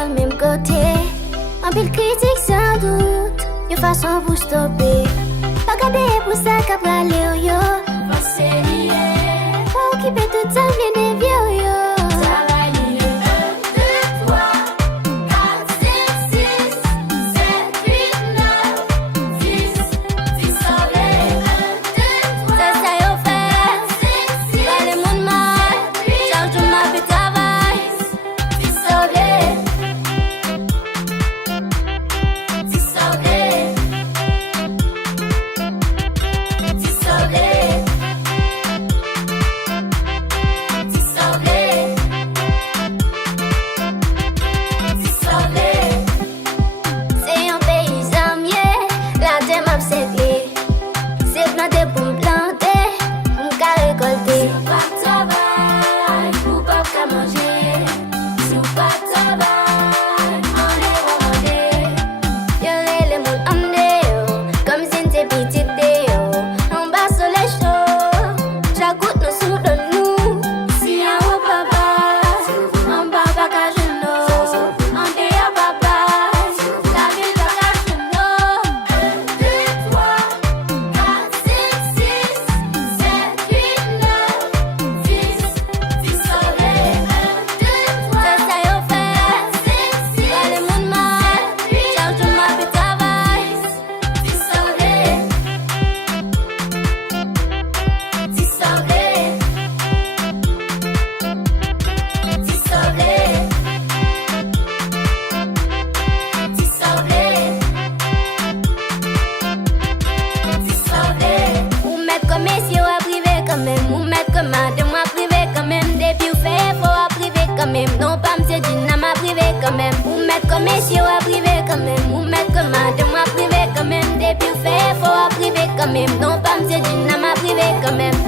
dans le même côté. En pile critique sans doute, de façon pour stopper. Pas garder pour ça qu'à praler yo. Pas sérieux. Pas occuper tout ça bien des vieux yo. Non, pas me dire, n'a m'a privé quand même.